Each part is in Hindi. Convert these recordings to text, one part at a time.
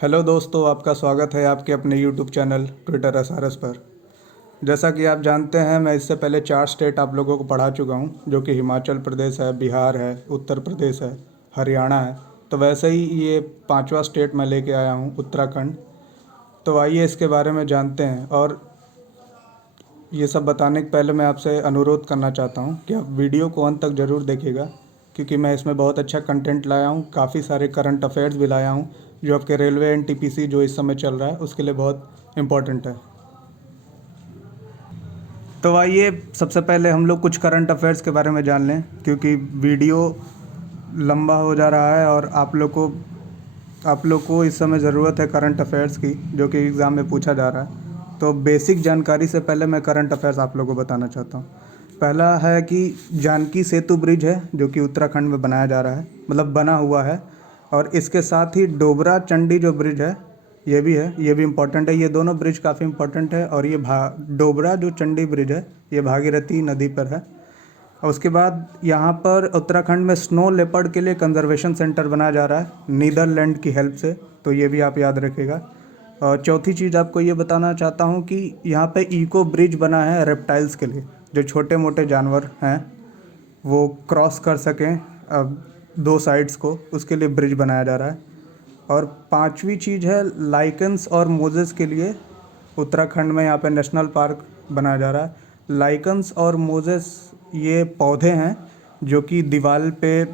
हेलो दोस्तों, आपका स्वागत है आपके अपने यूट्यूब चैनल ट्विटर एसआरएस पर। जैसा कि आप जानते हैं, मैं इससे पहले 4 स्टेट आप लोगों को पढ़ा चुका हूं, जो कि हिमाचल प्रदेश है, बिहार है, उत्तर प्रदेश है, हरियाणा है। तो वैसे ही ये 5वां स्टेट मैं लेके आया हूं, उत्तराखंड। तो आइए इसके बारे में जानते हैं। और ये सब बताने के पहले मैं आपसे अनुरोध करना चाहता हूँ कि आप वीडियो को अंत तक ज़रूर देखिएगा, क्योंकि मैं इसमें बहुत अच्छा कंटेंट लाया हूँ। काफ़ी सारे करंट अफेयर्स भी लाया हूँ, जो आपके रेलवे एनटीपीसी जो इस समय चल रहा है उसके लिए बहुत इम्पोर्टेंट है। तो आइए सबसे पहले हम लोग कुछ करंट अफेयर्स के बारे में जान लें, क्योंकि वीडियो लंबा हो जा रहा है और आप लोग को इस समय ज़रूरत है करंट अफेयर्स की, जो कि एग्ज़ाम में पूछा जा रहा है। तो बेसिक जानकारी से पहले मैं करंट अफेयर्स आप लोगों को बताना चाहता हूँ। पहला है कि जानकी सेतु ब्रिज है, जो कि उत्तराखंड में बनाया जा रहा है, मतलब बना हुआ है। और इसके साथ ही डोबरा चंडी जो ब्रिज है, ये भी है, ये भी इम्पोर्टेंट है। ये दोनों ब्रिज काफ़ी इम्पोर्टेंट है। और ये डोबरा जो चंडी ब्रिज है, ये भागीरथी नदी पर है। और उसके बाद यहाँ पर उत्तराखंड में स्नो लेपर्ड के लिए कंजर्वेशन सेंटर बनाया जा रहा है, नीदरलैंड की हेल्प से। तो ये भी आप याद रखिएगा। और चौथी चीज़ आपको ये बताना चाहता हूँ कि यहाँ पे इको ब्रिज बना है रेप्टाइल्स के लिए, जो छोटे मोटे जानवर हैं वो क्रॉस कर सकें अब 2 साइड्स को, उसके लिए ब्रिज बनाया जा रहा है। और पांचवी चीज़ है लाइकन्स और मोजेस के लिए उत्तराखंड में यहाँ पे नेशनल पार्क बनाया जा रहा है। लाइकन्स और मोजेस ये पौधे हैं जो कि दीवार पे,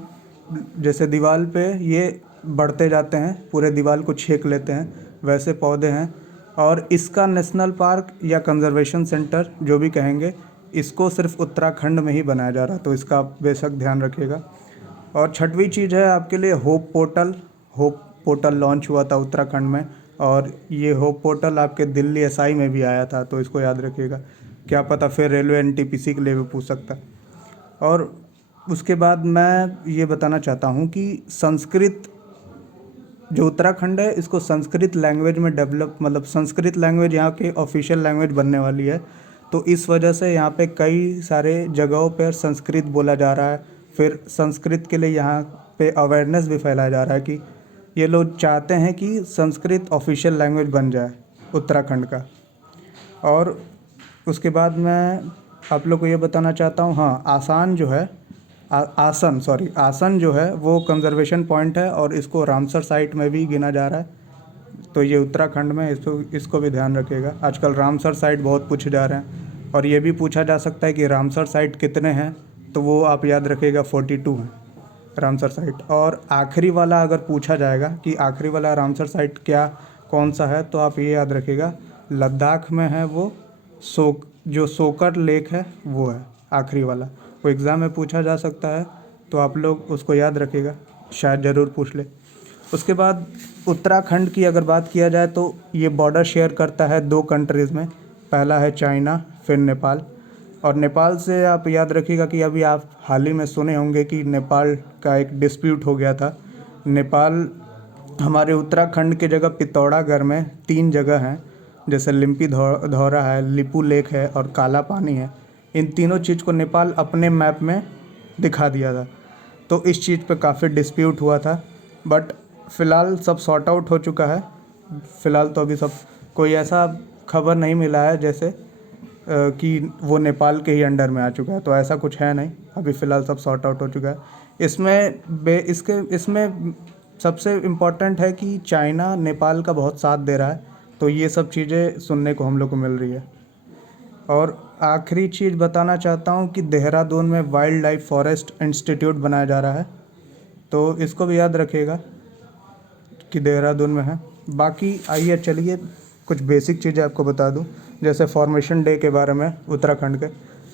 जैसे दीवार पे ये बढ़ते जाते हैं, पूरे दीवार को छेक लेते हैं, वैसे पौधे हैं। और इसका नेशनल पार्क या कंजर्वेशन सेंटर जो भी कहेंगे, इसको सिर्फ उत्तराखंड में ही बनाया जा रहा है, तो इसका आप बेशक ध्यान रखिएगा। और छठवीं चीज़ है आपके लिए होप पोर्टल लॉन्च हुआ था उत्तराखंड में। और ये होप पोर्टल आपके दिल्ली एसआई में भी आया था, तो इसको याद रखिएगा। क्या पता फिर रेलवे एनटीपीसी के लिए भी पूछ सकता है। और उसके बाद मैं ये बताना चाहता हूँ कि संस्कृत जो उत्तराखंड है, इसको संस्कृत लैंग्वेज में डेवलप, मतलब संस्कृत लैंग्वेज यहाँ की ऑफिशियल लैंग्वेज बनने वाली है। तो इस वजह से यहाँ पे कई सारे जगहों पर संस्कृत बोला जा रहा है। फिर संस्कृत के लिए यहाँ पे अवेयरनेस भी फैलाया जा रहा है कि ये लोग चाहते हैं कि संस्कृत ऑफिशियल लैंग्वेज बन जाए उत्तराखंड का। और उसके बाद मैं आप लोग को ये बताना चाहता हूँ, हाँ, आसन जो है वो कंजर्वेशन पॉइंट है, और इसको रामसर साइट में भी गिना जा रहा है। तो ये उत्तराखंड में, इसको भी ध्यान रखिएगा। आजकल रामसर साइट बहुत पूछे जा रहे हैं, और ये भी पूछा जा सकता है कि रामसर साइट कितने हैं, तो वो आप याद रखिएगा 42 हैं रामसर साइट। और आखिरी वाला अगर पूछा जाएगा कि आखिरी वाला रामसर साइट कौन सा है, तो आप ये याद रखिएगा लद्दाख में है वो, जो सोकर लेक है वो है आखिरी वाला। वो एग्ज़ाम में पूछा जा सकता है, तो आप लोग उसको याद रखिएगा, शायद ज़रूर पूछ ले। उसके बाद उत्तराखंड की अगर बात किया जाए, तो ये बॉर्डर शेयर करता है 2 कंट्रीज़ में। पहला है चाइना, फिर नेपाल। और नेपाल से आप याद रखिएगा कि अभी आप हाल ही में सुने होंगे कि नेपाल का एक डिस्प्यूट हो गया था। नेपाल हमारे उत्तराखंड के जगह पिथौरागढ़ में 3 जगह हैं, जैसे लिम्पी धौरा है, लिपू लेक है और काला पानी है। इन तीनों चीज़ को नेपाल अपने मैप में दिखा दिया था, तो इस चीज़ पे काफ़ी डिस्प्यूट हुआ था। बट फ़िलहाल सब सॉर्ट आउट हो चुका है। फ़िलहाल तो अभी सब कोई ऐसा खबर नहीं मिला है जैसे कि वो नेपाल के ही अंडर में आ चुका है, तो ऐसा कुछ है नहीं। अभी फ़िलहाल सब सॉर्ट आउट हो चुका है। इसमें सबसे इम्पॉर्टेंट है कि चाइना नेपाल का बहुत साथ दे रहा है, तो ये सब चीज़ें सुनने को हम लोग को मिल रही है। और आखिरी चीज़ बताना चाहता हूँ कि देहरादून में वाइल्ड लाइफ फॉरेस्ट इंस्टीट्यूट बनाया जा रहा है, तो इसको भी याद रखिएगा कि देहरादून में है। बाकी आइए चलिए कुछ बेसिक चीज़ें आपको बता दूं, जैसे फॉर्मेशन डे के बारे में उत्तराखंड के।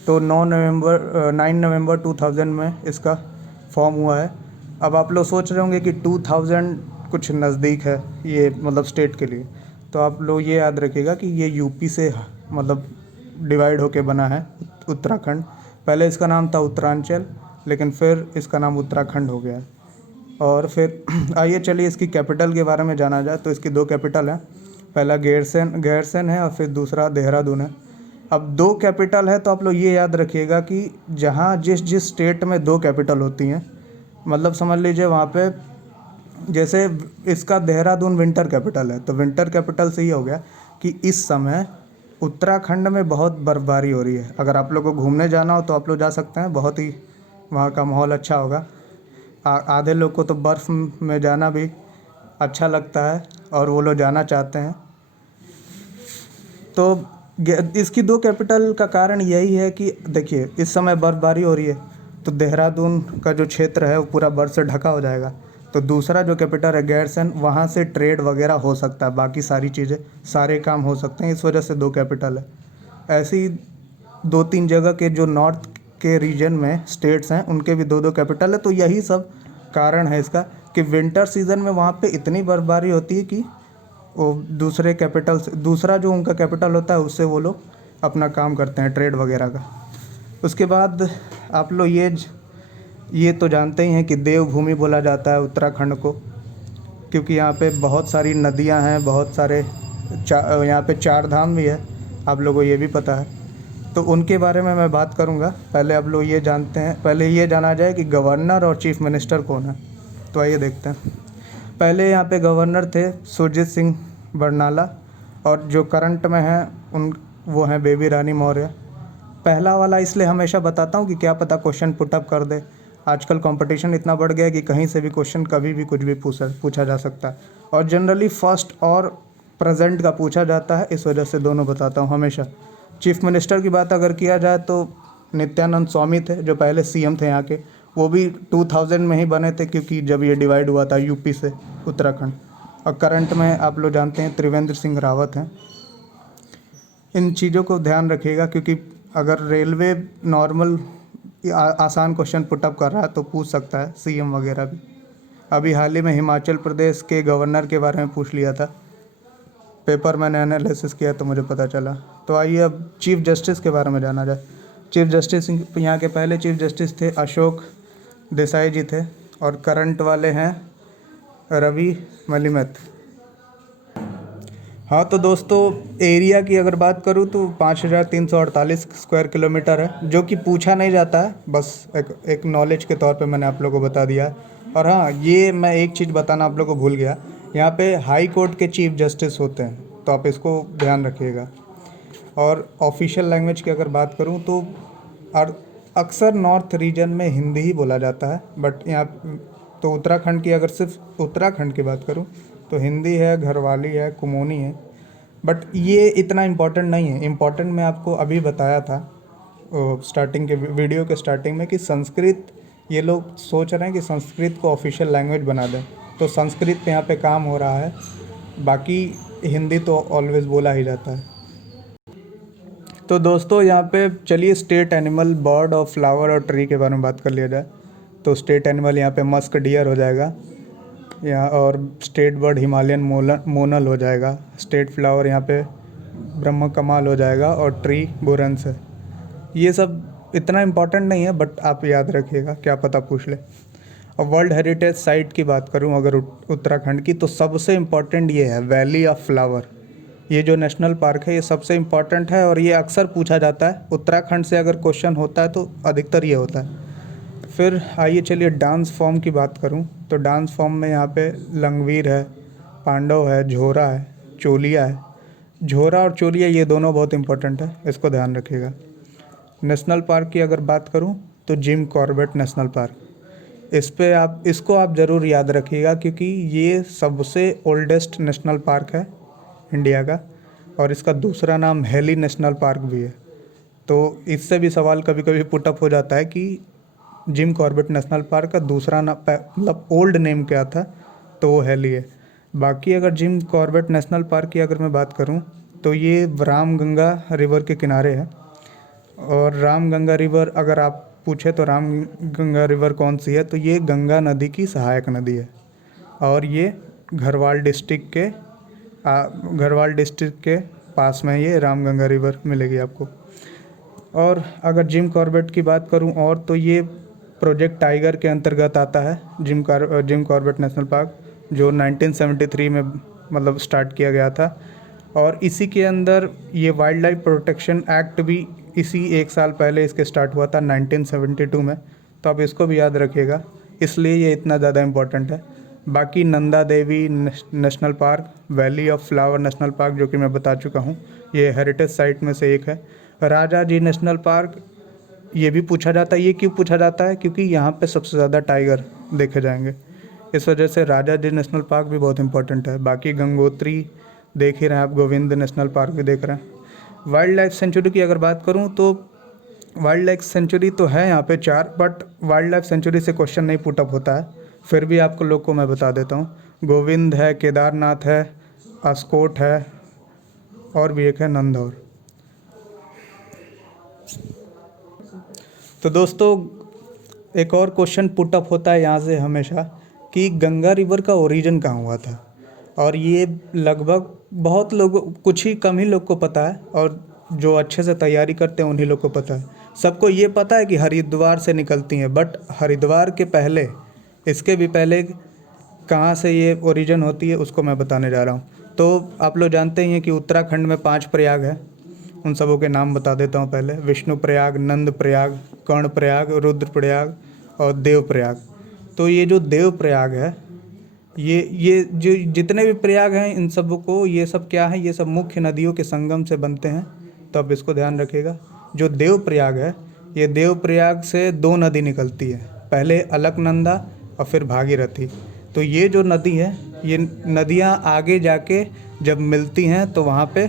तो 9 नवंबर 2000 में इसका फॉर्म हुआ है। अब आप लोग सोच रहे होंगे कि 2000 कुछ नज़दीक है ये, मतलब स्टेट के लिए। तो आप लोग ये याद रखिएगा कि ये यूपी से मतलब डिवाइड होके बना है उत्तराखंड। पहले इसका नाम था उत्तरांचल, लेकिन फिर इसका नाम उत्तराखंड हो गया है। और फिर आइए चलिए इसकी कैपिटल के बारे में जाना जाए। तो इसकी 2 कैपिटल हैं, पहला गैरसैंण है और फिर दूसरा देहरादून है। अब 2 कैपिटल है, तो आप लोग ये याद रखिएगा कि जहाँ जिस स्टेट में 2 कैपिटल होती हैं, मतलब समझ लीजिए वहाँ पे जैसे इसका देहरादून विंटर कैपिटल है, तो विंटर कैपिटल से ये हो गया कि इस समय उत्तराखंड में बहुत बर्फबारी हो रही है। अगर आप लोग को घूमने जाना हो तो आप लोग जा सकते हैं, बहुत ही वहाँ का माहौल अच्छा होगा। आधे लोग को तो बर्फ़ में जाना भी अच्छा लगता है और वो लोग जाना चाहते हैं। तो इसकी दो कैपिटल का कारण यही है कि देखिए इस समय बर्फ़बारी हो रही है, तो देहरादून का जो क्षेत्र है वो पूरा बर्फ़ से ढका हो जाएगा। तो दूसरा जो कैपिटल है गैरसैंण, वहाँ से ट्रेड वगैरह हो सकता है, बाकी सारी चीज़ें सारे काम हो सकते हैं, इस वजह से दो कैपिटल है। ऐसी दो तीन जगह के जो नॉर्थ के रीजन में स्टेट्स हैं उनके भी दो दो कैपिटल है। तो यही सब कारण है इसका कि विंटर सीज़न में वहाँ पे इतनी बर्फबारी होती है कि वो दूसरे कैपिटल से, दूसरा जो उनका कैपिटल होता है उससे वो लोग अपना काम करते हैं ट्रेड वगैरह का। उसके बाद आप लोग ये तो जानते ही हैं कि देवभूमि बोला जाता है उत्तराखंड को, क्योंकि यहाँ पे बहुत सारी नदियाँ हैं, बहुत सारे यहाँ पे 4 धाम भी है, आप लोगों को ये भी पता है। तो उनके बारे में मैं बात करूँगा। पहले आप लोग ये जानते हैं, पहले ये जाना जाए कि गवर्नर और चीफ मिनिस्टर कौन है। तो आइए देखते हैं। पहले यहाँ पे गवर्नर थे सुरजीत सिंह बरनाला, और जो करंट में हैं वो हैं बेबी रानी मौर्य। पहला वाला इसलिए हमेशा बताता हूँ कि क्या पता क्वेश्चन पुटअप कर दे। आजकल कंपटीशन इतना बढ़ गया है कि कहीं से भी क्वेश्चन कभी भी कुछ भी पूछा जा सकता है, और जनरली फर्स्ट और प्रेजेंट का पूछा जाता है, इस वजह से दोनों बताता हूँ हमेशा। चीफ मिनिस्टर की बात अगर किया जाए तो नित्यानंद स्वामी थे, जो पहले सीएम थे यहाँ के। वो भी 2000 में ही बने थे, क्योंकि जब ये डिवाइड हुआ था यूपी से उत्तराखंड। और करंट में आप लोग जानते हैं त्रिवेंद्र सिंह रावत हैं। इन चीज़ों को ध्यान रखिएगा, क्योंकि अगर रेलवे नॉर्मल आसान क्वेश्चन पुटअप कर रहा है तो पूछ सकता है सीएम वगैरह भी। अभी हाल ही में हिमाचल प्रदेश के गवर्नर के बारे में पूछ लिया था, पेपर मैंने एनालिसिस किया तो मुझे पता चला। तो आइए अब चीफ जस्टिस के बारे में जाना जाए। चीफ जस्टिस यहाँ के पहले चीफ जस्टिस थे अशोक देसाई जी थे, और करंट वाले हैं रवि मलिमथ। हाँ तो दोस्तों, एरिया की अगर बात करूँ तो 5348 स्क्वायर किलोमीटर है, जो कि पूछा नहीं जाता है, बस एक नॉलेज के तौर पे मैंने आप लोगों को बता दिया है। और हाँ, ये मैं एक चीज़ बताना आप लोगों को भूल गया, यहाँ पे हाई कोर्ट के चीफ जस्टिस होते हैं, तो आप इसको ध्यान रखिएगा। और ऑफिशियल लैंग्वेज की अगर बात करूँ तो अक्सर नॉर्थ रीजन में हिंदी ही बोला जाता है, बट यहाँ तो उत्तराखंड की अगर सिर्फ उत्तराखंड की बात करूँ तो हिंदी है, घरवाली है, कुमाऊनी है। बट ये इतना इम्पोर्टेंट नहीं है। इम्पोर्टेंट मैं आपको अभी बताया था स्टार्टिंग के वीडियो के स्टार्टिंग में कि संस्कृत, ये लोग सोच रहे हैं कि संस्कृत को ऑफिशियल लैंग्वेज बना दें, तो संस्कृत पे यहाँ पे काम हो रहा है। बाकी हिंदी तो ऑलवेज़ बोला ही जाता है। तो दोस्तों यहाँ पे चलिए स्टेट एनिमल, बर्ड और फ्लावर और ट्री के बारे में बात कर लिया जाए। तो स्टेट एनिमल यहाँ पे मस्क डियर हो जाएगा यहाँ, और स्टेट बर्ड हिमालयन मोनल हो जाएगा। स्टेट फ्लावर यहाँ पे ब्रह्म कमाल हो जाएगा, और ट्री बुरंस है। ये सब इतना इम्पोर्टेंट नहीं है, बट आप याद रखिएगा, क्या पता पूछ ले। और वर्ल्ड हेरिटेज साइट की बात करूँ अगर उत्तराखंड की, तो सबसे इम्पोर्टेंट ये है वैली ऑफ फ्लावर। ये जो नेशनल पार्क है ये सबसे इम्पोर्टेंट है, और ये अक्सर पूछा जाता है। उत्तराखंड से अगर क्वेश्चन होता है तो अधिकतर ये होता है। फिर आइए चलिए डांस फॉर्म की बात करूं, तो डांस फॉर्म में यहाँ पे लंगवीर है, पांडव है, झोरा है, चोलिया है। झोरा और चोलिया ये दोनों बहुत इंपॉर्टेंट है, इसको ध्यान रखिएगा। नेशनल पार्क की अगर बात करूं तो जिम कॉर्बेट नेशनल पार्क। इसको आप ज़रूर याद रखिएगा, क्योंकि ये सबसे ओल्डेस्ट नेशनल पार्क है इंडिया का, और इसका दूसरा नाम हेली नेशनल पार्क भी है। तो इससे भी सवाल कभी कभी पुटअप हो जाता है कि जिम कॉर्बेट नेशनल पार्क का दूसरा नाम मतलब ओल्ड नेम क्या था, तो वो हेली है। बाकी अगर जिम कॉर्बेट नेशनल पार्क की अगर मैं बात करूं तो ये रामगंगा रिवर के किनारे है। और रामगंगा रिवर अगर आप पूछे तो रामगंगा रिवर कौन सी है, तो ये गंगा नदी की सहायक नदी है, और ये घरवाल डिस्ट्रिक्ट के पास में ये रामगंगा रिवर मिलेगी आपको। और अगर जिम कॉर्बेट की बात करूं और, तो ये प्रोजेक्ट टाइगर के अंतर्गत आता है। जिम कॉर्बेट नेशनल पार्क जो 1973 में मतलब स्टार्ट किया गया था, और इसी के अंदर ये वाइल्ड लाइफ प्रोटेक्शन एक्ट भी इसी 1 साल पहले इसके स्टार्ट हुआ था 1972 में। तो आप इसको भी याद रखिएगा, इसलिए ये इतना ज़्यादा इम्पोर्टेंट है। बाकी Nanda Devi national park, valley of flower national park जो कि मैं बता चुका हूँ, ये हेरिटेज साइट में से एक है। राजा जी नेशनल पार्क, ये भी पूछा जाता है। ये क्यों पूछा जाता है? क्योंकि यहाँ पे सबसे ज़्यादा टाइगर देखे जाएंगे, इस वजह से राजा जी नेशनल पार्क भी बहुत इंपॉर्टेंट है। बाकी गंगोत्री देख ही रहे हैं आप, गोविंद नेशनल पार्क भी देख रहे हैं। वाइल्ड लाइफ सेंचुरी की अगर बात करूँ तो वाइल्ड लाइफ सेंचुरी तो है यहाँ पे 4, बट वाइल्ड लाइफ सेंचुरी से क्वेश्चन नहीं पुटअप होता है, फिर भी आपको लोग को मैं बता देता हूँ। गोविंद है, केदारनाथ है, अस्कोट है, और भी एक है नंदौर। तो दोस्तों एक और क्वेश्चन पुटअप होता है यहाँ से हमेशा कि गंगा रिवर का ओरिजिन कहाँ हुआ था, और ये लगभग बहुत लोग, कुछ ही कम ही लोग को पता है, और जो अच्छे से तैयारी करते हैं उन्हीं लोग को पता है। सबको ये पता है कि हरिद्वार से निकलती हैं, बट हरिद्वार के पहले, इसके भी पहले कहाँ से ये ओरिजिन होती है उसको मैं बताने जा रहा हूँ। तो आप लोग जानते ही हैं कि उत्तराखंड में 5 प्रयाग है, उन सबों के नाम बता देता हूँ पहले। विष्णु प्रयाग, नंद प्रयाग, कर्ण प्रयाग, रुद्र प्रयाग और देव प्रयाग। तो ये जो देव प्रयाग है, ये जो जितने भी प्रयाग हैं इन सब को, ये सब क्या है, ये सब मुख्य नदियों के संगम से बनते हैं, तो अब इसको ध्यान रखिएगा। जो देव प्रयाग है, ये देव प्रयाग से 2 नदी निकलती है, पहले अलकनंदा और फिर भागीरथी। तो ये जो नदी है, ये नदियाँ आगे जाके जब मिलती हैं तो वहाँ पे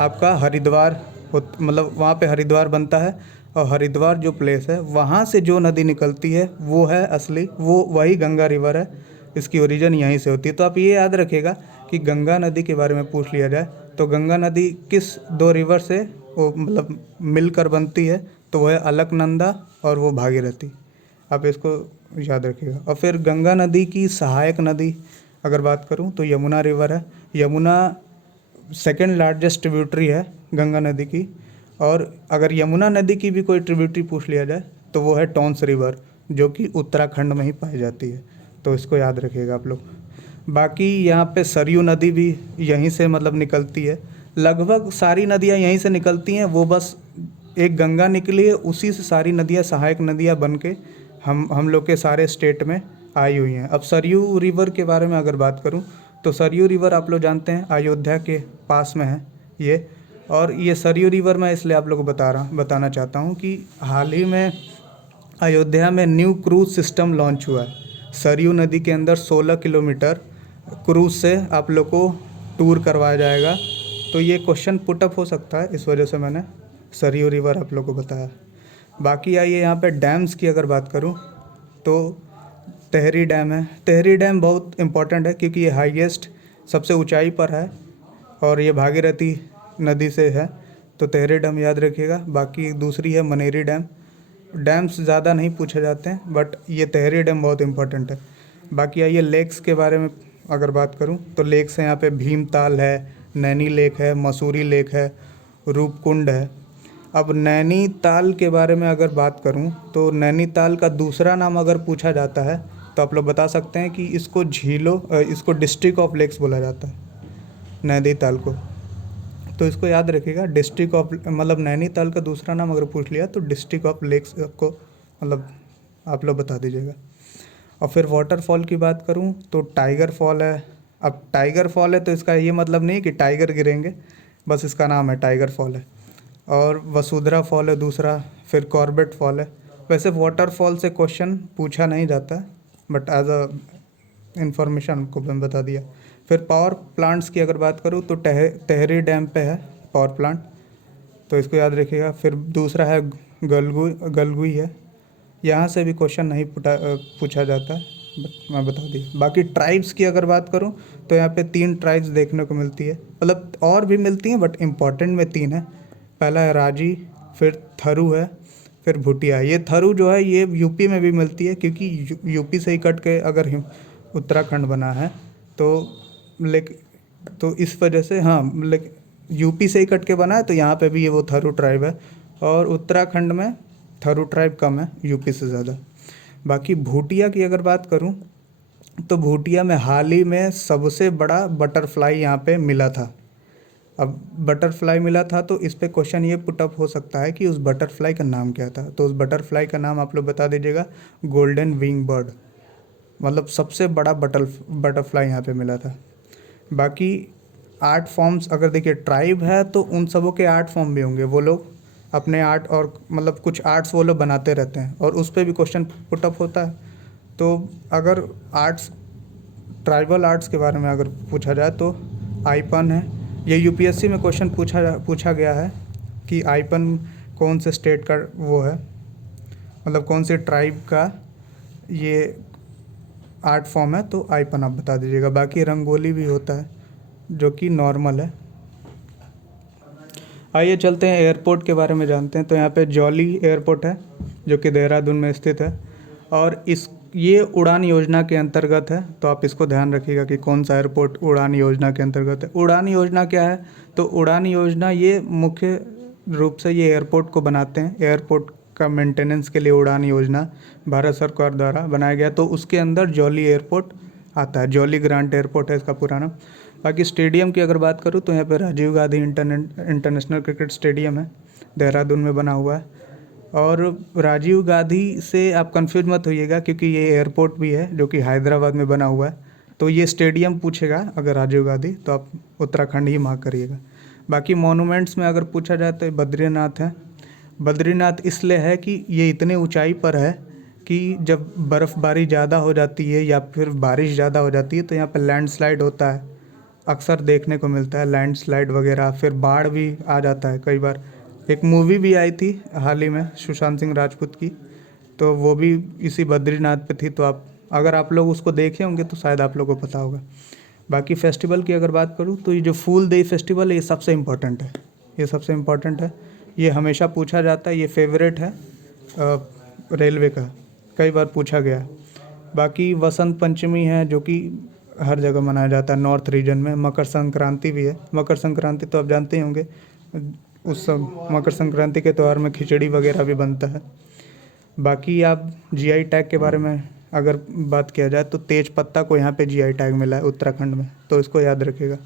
आपका हरिद्वार मतलब वहाँ पे हरिद्वार बनता है, और हरिद्वार जो प्लेस है वहाँ से जो नदी निकलती है वो है असली, वो वही गंगा रिवर है, इसकी ओरिजिन यहीं से होती है। तो आप ये याद रखिएगा कि गंगा नदी के बारे में पूछ लिया जाए तो गंगा नदी किस 2 रिवर से वो मतलब मिलकर बनती है, तो वो है अलकनंदा और वो भागीरथी। आप इसको याद रखिएगा। और फिर गंगा नदी की सहायक नदी अगर बात करूं तो यमुना रिवर है। यमुना सेकंड लार्जेस्ट ट्रिब्यूटरी है गंगा नदी की। और अगर यमुना नदी की भी कोई ट्रिब्यूटरी पूछ लिया जाए तो वो है टॉन्स रिवर, जो कि उत्तराखंड में ही पाई जाती है, तो इसको याद रखिएगा आप लोग। बाकी यहाँ पे सरयू नदी भी यहीं से मतलब निकलती है, लगभग सारी नदियाँ यहीं से निकलती हैं, वो बस एक गंगा निकली है, उसी से सारी नदियाँ सहायक नदियाँ बन के हम लोग के सारे स्टेट में आई हुई हैं। अब सरयू रिवर के बारे में अगर बात करूँ तो सरयू रिवर आप लोग जानते हैं अयोध्या के पास में है ये। और ये सरयू रिवर मैं इसलिए आप लोग को बताना चाहता हूँ कि हाल ही में अयोध्या में न्यू क्रूज़ सिस्टम लॉन्च हुआ है। सरयू नदी के अंदर 16 किलोमीटर क्रूज़ से आप लोग को टूर करवाया जाएगा। तो ये क्वेश्चन पुटअप हो सकता है, इस वजह से मैंने सरयू रिवर आप लोग को बताया। बाकी आइए यहाँ पे डैम्स की अगर बात करूँ तो टिहरी डैम है। टिहरी डैम बहुत इम्पोर्टेंट है क्योंकि ये हाईएस्ट सबसे ऊंचाई पर है और ये भागीरथी नदी से है, तो टिहरी डैम याद रखिएगा। बाकी दूसरी है मनेरी डैम। डैम्स ज़्यादा नहीं पूछे जाते हैं, बट ये टिहरी डैम बहुत इम्पोर्टेंट है। बाकी आइए लेक्स के बारे में अगर बात करूं तो लेक्स हैं यहाँ पे भीमताल है, नैनी लेक है, मसूरी लेक है, रूपकुंड है। अब नैनीताल के बारे में अगर बात करूं तो नैनीताल का दूसरा नाम अगर पूछा जाता है तो आप लोग बता सकते हैं कि इसको डिस्ट्रिक्ट ऑफ लेक्स बोला जाता है, नैनीताल को। तो इसको याद रखिएगा, डिस्ट्रिक्ट ऑफ मतलब नैनीताल का दूसरा नाम अगर पूछ लिया तो डिस्ट्रिक्ट ऑफ लेक्स को मतलब आप लोग बता दीजिएगा। और फिर वाटरफॉल की बात करूं तो टाइगर फॉल है। अब टाइगर फॉल है तो इसका ये मतलब नहीं कि टाइगर गिरेंगे, बस इसका नाम है टाइगर फॉल है। और वसुंधरा फॉल है दूसरा, फिर कॉर्बेट फॉल है। वैसे वाटरफॉल से क्वेश्चन पूछा नहीं जाता, बट एज अ इंफॉर्मेशन को मैं बता दिया। फिर पावर प्लांट्स की अगर बात करूँ तो टिहरी डैम पे है पावर प्लांट, तो इसको याद रखिएगा। फिर दूसरा है गलगुई है, यहाँ से भी क्वेश्चन नहीं पूछा जाता, बट मैं बता दिया। बाकी ट्राइब्स की अगर बात करूँ तो यहाँ पे 3 ट्राइब्स देखने को मिलती है, मतलब और भी मिलती हैं बट इम्पॉर्टेंट में 3 है। पहला है राजी, फिर थरू है, फिर भूटिया। ये थरू जो है ये यूपी में भी मिलती है क्योंकि यूपी से ही कट के अगर उत्तराखंड बना है तो इस वजह से यूपी से ही कट के बना है, तो यहाँ पे भी ये वो थरू ट्राइब है। और उत्तराखंड में थरू ट्राइब कम है यूपी से ज़्यादा। बाकी भूटिया की अगर बात करूँ तो भूटिया में हाल ही में सबसे बड़ा बटरफ्लाई यहाँ पे मिला था। अब बटरफ्लाई मिला था तो इस पे क्वेश्चन ये पुटअप हो सकता है कि उस बटरफ्लाई का नाम क्या था। तो उस बटरफ्लाई का नाम आप लोग बता दीजिएगा, गोल्डन विंग बर्ड। मतलब सबसे बड़ा बटरफ्लाई यहाँ पे मिला था। बाकी आर्ट फॉर्म्स अगर देखिए ट्राइब है तो उन सबों के आर्ट फॉर्म भी होंगे, वो लोग अपने आर्ट और मतलब कुछ आर्ट्स वो लोग बनाते रहते हैं और उस पर भी क्वेश्चन पुटअप होता है। तो अगर आर्ट्स ट्राइबल आर्ट्स के बारे में अगर पूछा जाए तो आईपन है, ये यूपीएससी में क्वेश्चन पूछा गया है कि आईपन कौन से स्टेट का वो है, मतलब कौन से ट्राइब का ये आर्ट फॉर्म है, तो आईपन आप बता दीजिएगा। बाकी रंगोली भी होता है जो कि नॉर्मल है। आइए चलते हैं एयरपोर्ट के बारे में जानते हैं। तो यहाँ पे जॉली एयरपोर्ट है जो कि देहरादून में स्थित है और ये उड़ान योजना के अंतर्गत है, तो आप इसको ध्यान रखिएगा कि कौन सा एयरपोर्ट उड़ान योजना के अंतर्गत है। उड़ान योजना क्या है? तो उड़ान योजना ये मुख्य रूप से ये एयरपोर्ट को बनाते हैं। एयरपोर्ट का मेंटेनेंस के लिए उड़ान योजना भारत सरकार द्वारा बनाया गया, तो उसके अंदर जॉली एयरपोर्ट आता है। जॉली ग्रांट एयरपोर्ट है इसका पूरा नाम। बाकी स्टेडियम की अगर बात करूँ तो यहाँ पे Rajiv Gandhi international cricket stadium है, देहरादून में बना हुआ है। और राजीव गांधी से आप कंफ्यूज मत होइएगा क्योंकि ये एयरपोर्ट भी है जो कि हैदराबाद में बना हुआ है। तो ये स्टेडियम पूछेगा अगर राजीव गांधी, तो आप उत्तराखंड ही मार्क करिएगा। बाकी मॉन्यूमेंट्स में अगर पूछा जाए तो बद्रीनाथ है। बद्रीनाथ इसलिए है कि ये इतने ऊंचाई पर है कि जब बर्फ़बारी ज़्यादा हो जाती है या फिर बारिश ज़्यादा हो जाती है तो यहाँ पर लैंडस्लाइड होता है, अक्सर देखने को मिलता है लैंडस्लाइड वगैरह। फिर बाढ़ भी आ जाता है कई बार। एक मूवी भी आई थी हाल ही में सुशांत सिंह राजपूत की, तो वो भी इसी बद्रीनाथ पे थी। तो आप अगर आप लोग उसको देखे होंगे तो शायद आप लोगों को पता होगा। बाकी फेस्टिवल की अगर बात करूँ तो ये जो फूल देई फेस्टिवल है ये सबसे इम्पोर्टेंट है। ये सबसे इम्पोर्टेंट है, ये हमेशा पूछा जाता है, ये फेवरेट है रेलवे का, कई बार पूछा गया है। बाकी वसंत पंचमी है जो कि हर जगह मनाया जाता है नॉर्थ रीजन में। मकर संक्रांति भी है। मकर संक्रांति तो आप जानते ही होंगे, उस सब मकर संक्रांति के त्यौहार में खिचड़ी वगैरह भी बनता है। बाकी आप जीआई टैग के बारे में अगर बात किया जाए तो तेज पत्ता को यहाँ पे जीआई टैग मिला है उत्तराखंड में, तो इसको याद रखिएगा।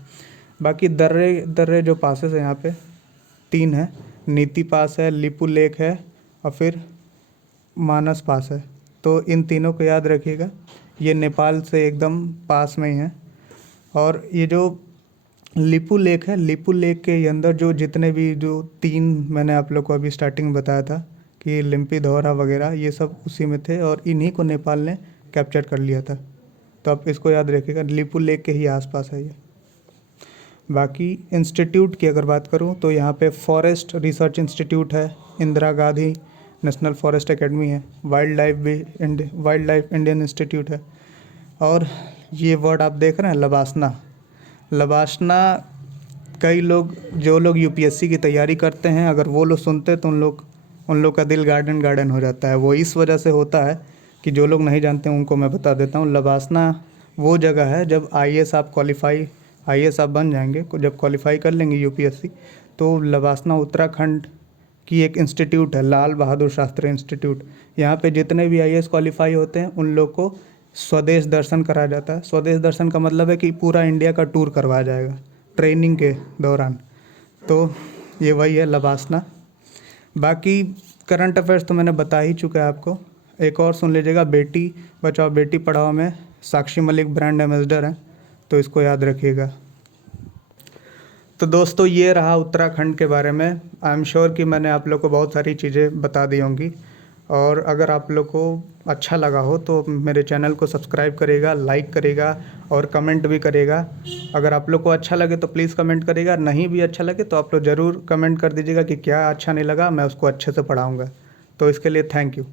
बाकी दर्रे दर्रे जो पासेस है यहाँ पे 3 है, नीति पास है, लिपू लेक है और फिर मानस पास है। तो इन तीनों को याद रखिएगा, ये नेपाल से एकदम पास में ही है। और ये जो लिपू लेक है, लिपू लेक के अंदर जो जितने भी जो 3 मैंने आप लोग को अभी स्टार्टिंग में बताया था कि लिम्पी धौरा वगैरह, ये सब उसी में थे और इन्हीं को नेपाल ने कैप्चर कर लिया था। तो आप इसको याद रखिएगा, लिपू लेक के ही आसपास है ये। बाकी इंस्टीट्यूट की अगर बात करूँ तो यहाँ पे फॉरेस्ट रिसर्च इंस्टीट्यूट है, Indira Gandhi national forest academy है, वाइल्ड लाइफ इंडियन इंस्टीट्यूट है। और ये वर्ड आप देख रहे हैं लबासना, लबासना कई लोग जो लोग यूपीएससी की तैयारी करते हैं अगर वो लोग सुनते तो उन लोग का दिल गार्डन गार्डन हो जाता है। वो इस वजह से होता है कि जो लोग नहीं जानते उनको मैं बता देता हूँ। लबासना वो जगह है जब आईएएस आप बन जाएंगे, जब क्वालिफाई कर लेंगे यूपीएससी, तो लबासना उत्तराखंड की एक इंस्टीट्यूट है, लाल बहादुर शास्त्री इंस्टीट्यूट। यहाँ पे जितने भी आईएएस क्वालिफाई होते हैं उन लोग को स्वदेश दर्शन कराया जाता है। स्वदेश दर्शन का मतलब है कि पूरा इंडिया का टूर करवाया जाएगा ट्रेनिंग के दौरान। तो ये वही है लबासना। बाकी करंट अफेयर्स तो मैंने बता ही चुका है आपको। एक और सुन लीजिएगा, बेटी बचाओ बेटी पढ़ाओ में साक्षी मलिक ब्रांड एम्बेसडर हैं, तो इसको याद रखिएगा। तो दोस्तों ये रहा उत्तराखंड के बारे में। आई एम श्योर कि मैंने आप लोग को बहुत सारी चीज़ें बता दी होंगी, और अगर आप लोग को अच्छा लगा हो तो मेरे चैनल को सब्सक्राइब करेगा, लाइक करेगा और कमेंट भी करेगा। अगर आप लोग को अच्छा लगे तो प्लीज़ कमेंट करेगा, नहीं भी अच्छा लगे तो आप लोग ज़रूर कमेंट कर दीजिएगा कि क्या अच्छा नहीं लगा, मैं उसको अच्छे से पढ़ाऊँगा। तो इसके लिए थैंक यू।